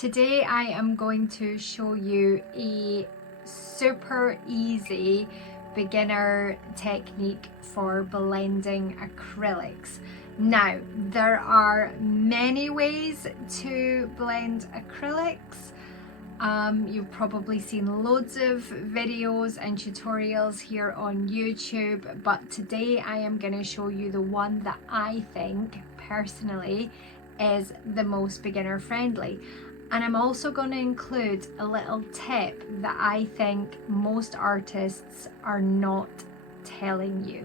Today I am going to show you a super easy beginner technique for blending acrylics. Now, there are many ways to blend acrylics. You've probably seen loads of videos and tutorials here on YouTube, but today I am going to show you the one that I think personally is the most beginner friendly. And I'm also going to include a little tip that I think most artists are not telling you.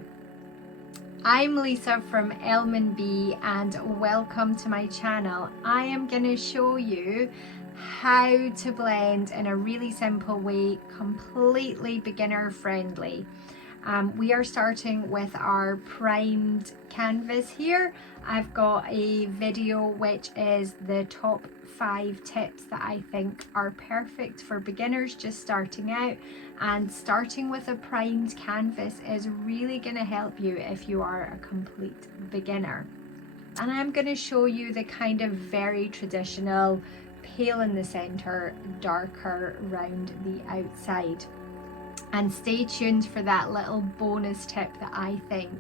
I'm Lisa from Elman B and welcome to my channel. I am going to show you how to blend in a really simple way, completely beginner friendly. We are starting with our primed canvas here. I've got a video which is the top 5 tips that I think are perfect for beginners just starting out, and starting with a primed canvas is really going to help you if you are a complete beginner. And I'm going to show you the kind of very traditional pale in the center, darker round the outside. And stay tuned for that little bonus tip that I think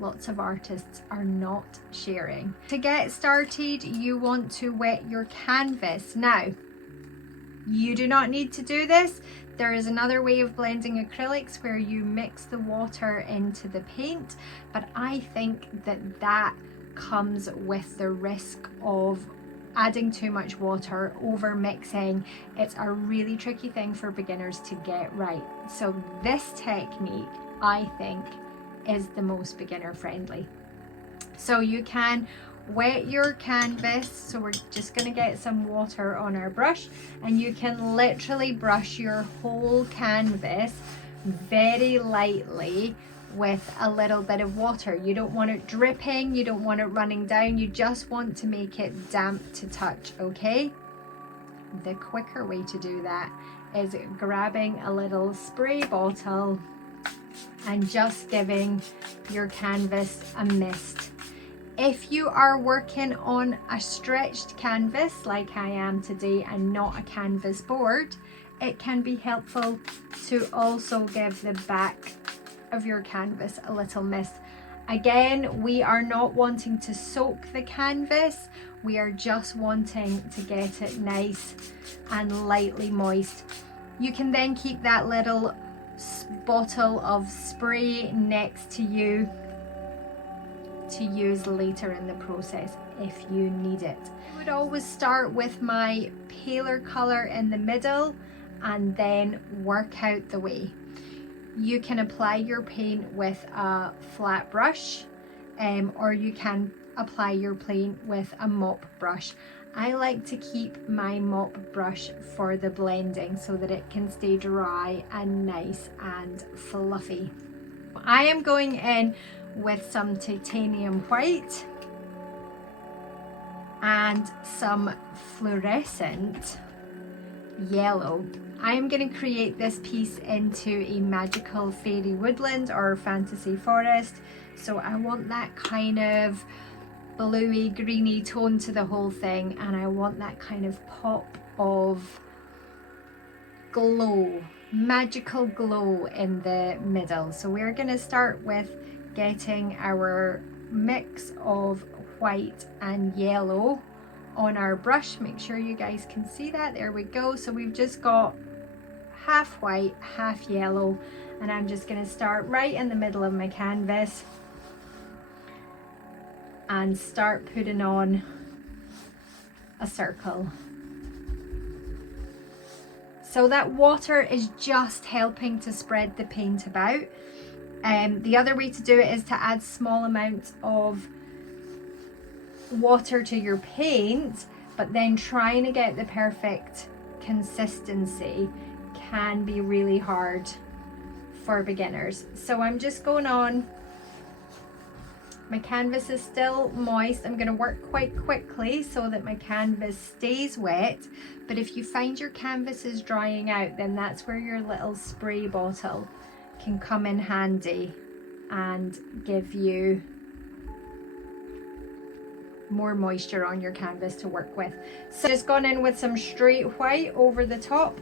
lots of artists are not sharing. To get started, you want to wet your canvas. Now, you do not need to do this. There is another way of blending acrylics where you mix the water into the paint, but I think that comes with the risk of adding too much water, over mixing. It's a really tricky thing for beginners to get right. So this technique, I think, is the most beginner friendly. So you can wet your canvas. So we're just going to get some water on our brush, and you can literally brush your whole canvas very lightly with a little bit of water. You don't want it dripping, you don't want it running down, you just want to make it damp to touch, okay? The quicker way to do that is grabbing a little spray bottle and just giving your canvas a mist. If you are working on a stretched canvas like I am today and not a canvas board, it can be helpful to also give the back of your canvas a little mist. Again, we are not wanting to soak the canvas, we are just wanting to get it nice and lightly moist. You can then keep that little bottle of spray next to you to use later in the process if you need it. I would always start with my paler color in the middle and then work out the way. You can apply your paint with a flat brush, or you can apply your paint with a mop brush. I like to keep my mop brush for the blending so that it can stay dry and nice and fluffy. I am going in with some titanium white and some fluorescent yellow. I am going to create this piece into a magical fairy woodland or fantasy forest, so I want that kind of bluey greeny tone to the whole thing, and I want that kind of pop of glow, magical glow in the middle. So we're going to start with getting our mix of white and yellow on our brush. Make sure you guys can see that. There we go. So we've just got half white, half yellow, and I'm just going to start right in the middle of my canvas and start putting on a circle. So that water is just helping to spread the paint about. The other way to do it is to add small amounts of water to your paint, but then trying to get the perfect consistency can be really hard for beginners. So I'm just going on. My canvas is still moist. I'm going to work quite quickly so that my canvas stays wet, but if you find your canvas is drying out, then that's where your little spray bottle can come in handy and give you more moisture on your canvas to work with. So just gone in with some straight white over the top.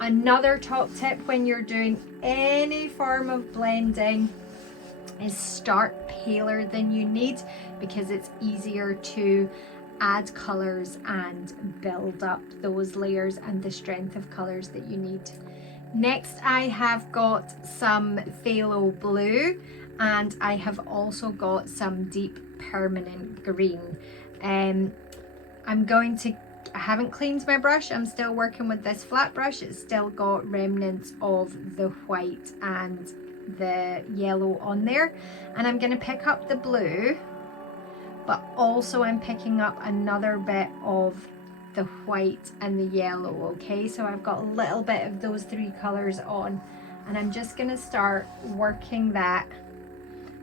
Another top tip when you're doing any form of blending is start paler than you need, because it's easier to add colors and build up those layers and the strength of colors that you need. Next, I have got some Phthalo Blue, and I have also got some deep permanent green. I haven't cleaned my brush. I'm still working with this flat brush. It's still got remnants of the white and the yellow on there. And I'm going to pick up the blue, but also I'm picking up another bit of the white and the yellow. Okay, so I've got a little bit of those three colors on, and I'm just going to start working that.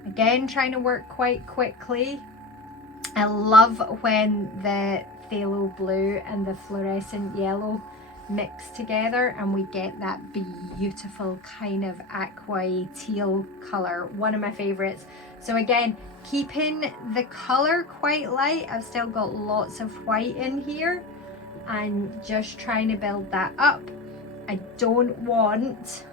Again, trying to work quite quickly. I love when the Phthalo Blue and the Fluorescent Yellow mix together and we get that beautiful kind of aqua teal color. One of my favorites. So again, keeping the color quite light. I've still got lots of white in here and just trying to build that up. I don't want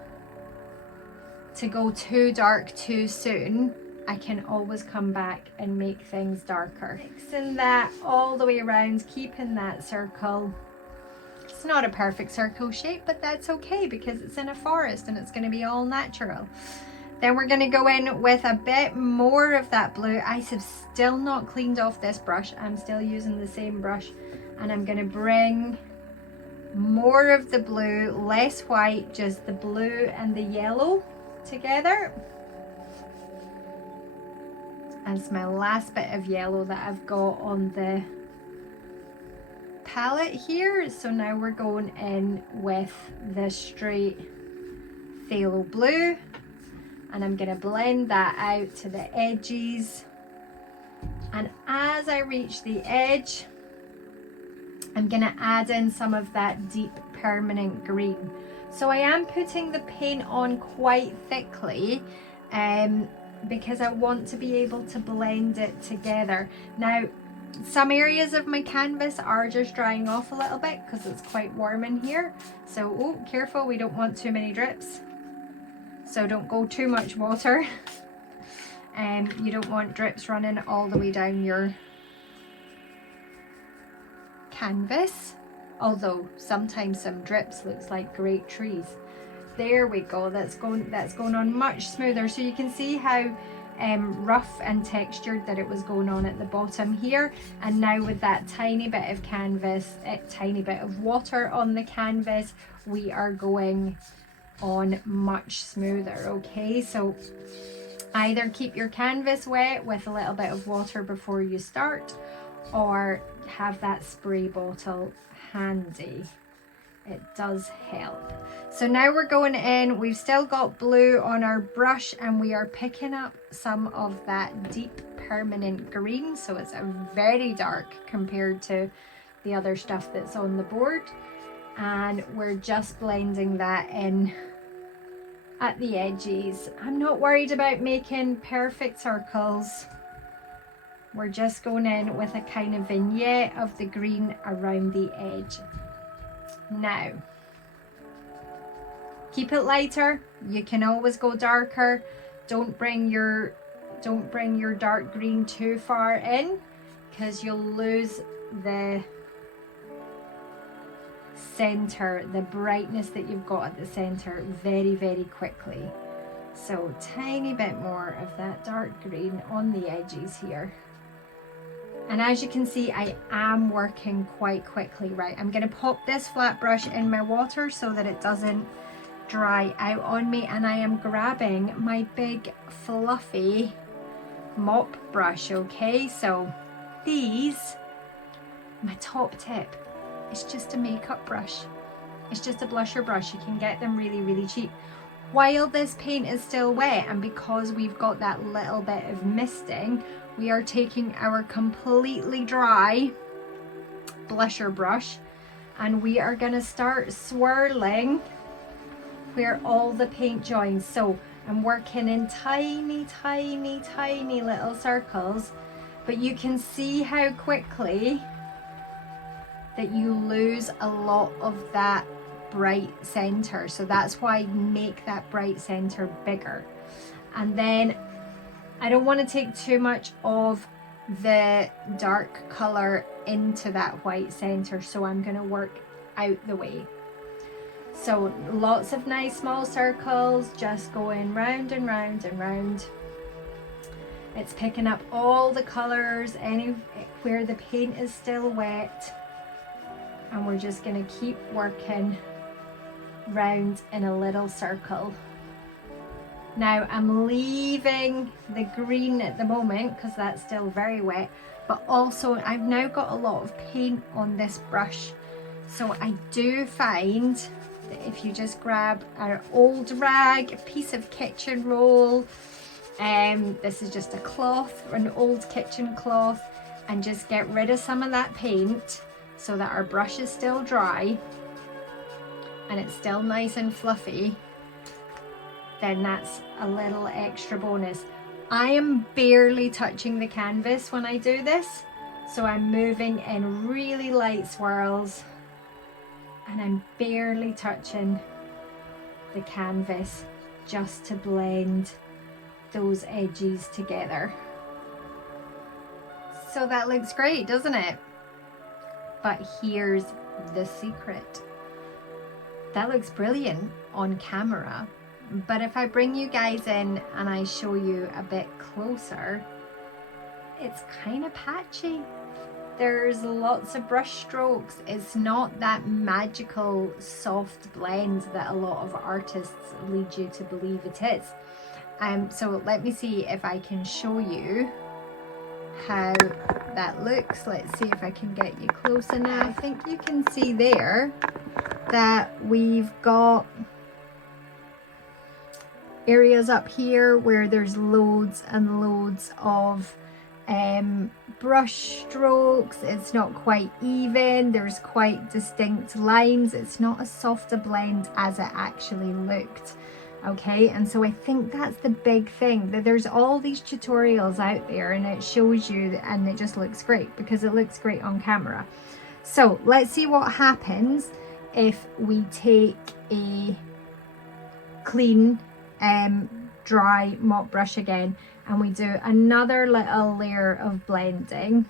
to go too dark too soon. I can always come back and make things darker. Mixing that all the way around, keeping that circle. It's not a perfect circle shape, but that's okay because it's in a forest and it's going to be all natural. Then we're going to go in with a bit more of that blue. I have still not cleaned off this brush. I'm still using the same brush, and I'm going to bring more of the blue, less white, just the blue and the yellow together. And it's my last bit of yellow that I've got on the palette here. So now we're going in with the straight Phthalo Blue, and I'm going to blend that out to the edges. And as I reach the edge, I'm going to add in some of that deep permanent green. So I am putting the paint on quite thickly, because I want to be able to blend it together. Now, some areas of my canvas are just drying off a little bit because it's quite warm in here. So, oh, careful, we don't want too many drips. So don't go too much water. You don't want drips running all the way down your canvas. Although sometimes some drips looks like great trees. There we go, that's going on much smoother. So you can see how rough and textured that it was going on at the bottom here. And now with that tiny bit of canvas, tiny bit of water on the canvas, we are going on much smoother. Okay, so either keep your canvas wet with a little bit of water before you start, or have that spray bottle handy. It does help. So now we're going in, we've still got blue on our brush, and we are picking up some of that deep permanent green. So it's a very dark compared to the other stuff that's on the board. And we're just blending that in at the edges. I'm not worried about making perfect circles. We're just going in with a kind of vignette of the green around the edge. Now, keep it lighter. You can always go darker. Don't bring your dark green too far in, because you'll lose the center, the brightness that you've got at the center very, very quickly. So tiny bit more of that dark green on the edges here. And as you can see, I am working quite quickly, right? I'm going to pop this flat brush in my water so that it doesn't dry out on me. And I am grabbing my big fluffy mop brush, okay? So these, my top tip, it's just a makeup brush. It's just a blusher brush. You can get them really, really cheap. While this paint is still wet, and because we've got that little bit of misting, we are taking our completely dry blusher brush and we are going to start swirling where all the paint joins. So I'm working in tiny, tiny, tiny little circles, but you can see how quickly that you lose a lot of that bright center. So that's why I make that bright center bigger. And then I don't want to take too much of the dark color into that white center, so I'm going to work out the way. So lots of nice small circles, just going round and round and round. It's picking up all the colors anywhere the paint is still wet, and we're just going to keep working round in a little circle. Now I'm leaving the green at the moment because that's still very wet, but also I've now got a lot of paint on this brush. So I do find that if you just grab an old rag, a piece of kitchen roll, this is just a cloth, an old kitchen cloth, and just get rid of some of that paint so that our brush is still dry and it's still nice and fluffy, then that's a little extra bonus. I am barely touching the canvas when I do this, so I'm moving in really light swirls and I'm barely touching the canvas just to blend those edges together. So that looks great, doesn't it? But here's the secret. That looks brilliant on camera, but if I bring you guys in and I show you a bit closer, it's kind of patchy. There's lots of brush strokes. It's not that magical soft blend that a lot of artists lead you to believe it is. So let me see if I can show you how that looks. Let's see if I can get you close enough. I think you can see there that we've got areas up here where there's loads and loads of brush strokes. It's not quite even, there's quite distinct lines. It's not as soft a blend as it actually looked. Okay, and so I think that's the big thing, that there's all these tutorials out there and it shows you, and it just looks great because it looks great on camera. So let's see what happens if we take a clean dry mop brush again and we do another little layer of blending.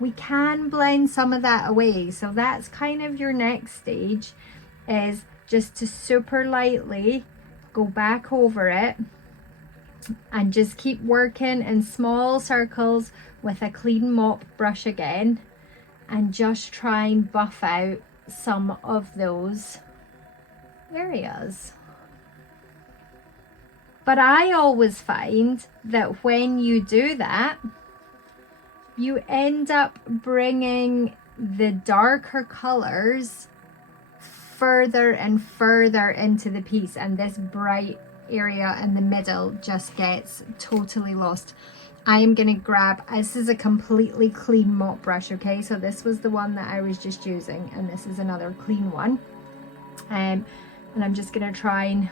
We can blend some of that away, so that's kind of your next stage, is just to super lightly go back over it and just keep working in small circles with a clean mop brush again, and just try and buff out some of those areas. But I always find that when you do that, you end up bringing the darker colors further and further into the piece, and this bright area in the middle just gets totally lost. I am going to grab, this is a completely clean mop brush, okay? So this was the one that I was just using, and this is another clean one. And I'm just going to try and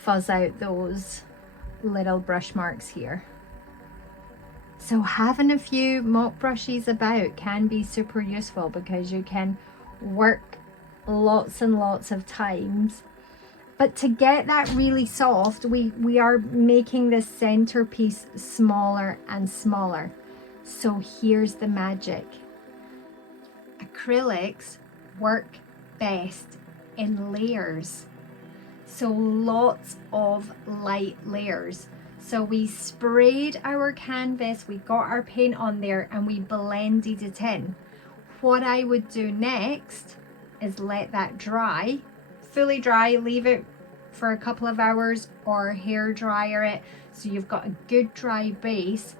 fuzz out those little brush marks here. So having a few mop brushes about can be super useful because you can work lots and lots of times. But to get that really soft, we are making this centerpiece smaller and smaller. So here's the magic. Acrylics work best in layers. So lots of light layers. So we sprayed our canvas, we got our paint on there, and we blended it in. What I would do next is let that dry, fully dry, leave it for a couple of hours or hair dryer it so you've got a good dry base,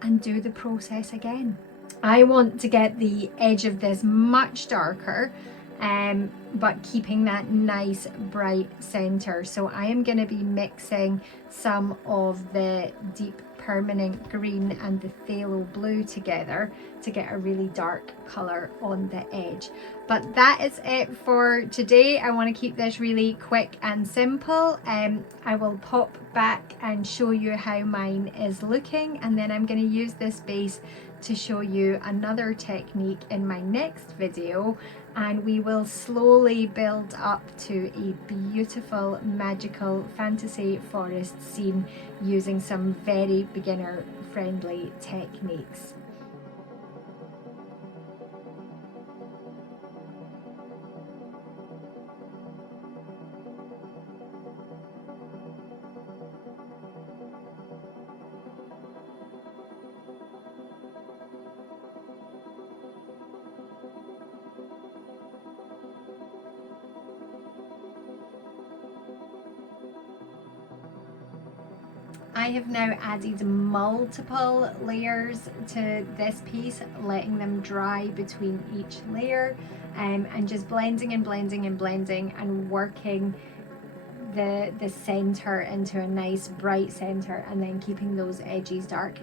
and do the process again. I want to get the edge of this much darker, but keeping that nice bright center. So I am going to be mixing some of the deep permanent green and the phthalo blue together to get a really dark color on the edge. But that is it for today. I want to keep this really quick and simple. I will pop back and show you how mine is looking, and then I'm going to use this base to show you another technique in my next video, and we will slowly build up to a beautiful magical fantasy forest scene using some very beginner friendly techniques. I have now added multiple layers to this piece, letting them dry between each layer, and just blending and blending and blending and working the center into a nice bright center, and then keeping those edges dark.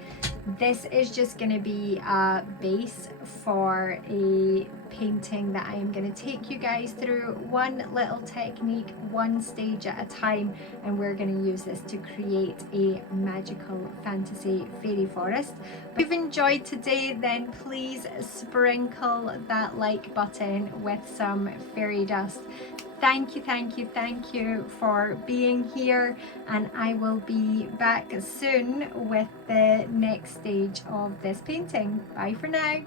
This is just going to be a base for a painting that I am going to take you guys through one little technique, one stage at a time, and we're going to use this to create a magical fantasy fairy forest. If you've enjoyed today, then please sprinkle that like button with some fairy dust. Thank you, thank you, thank you for being here, and I will be back soon with the next stage of this painting. Bye for now.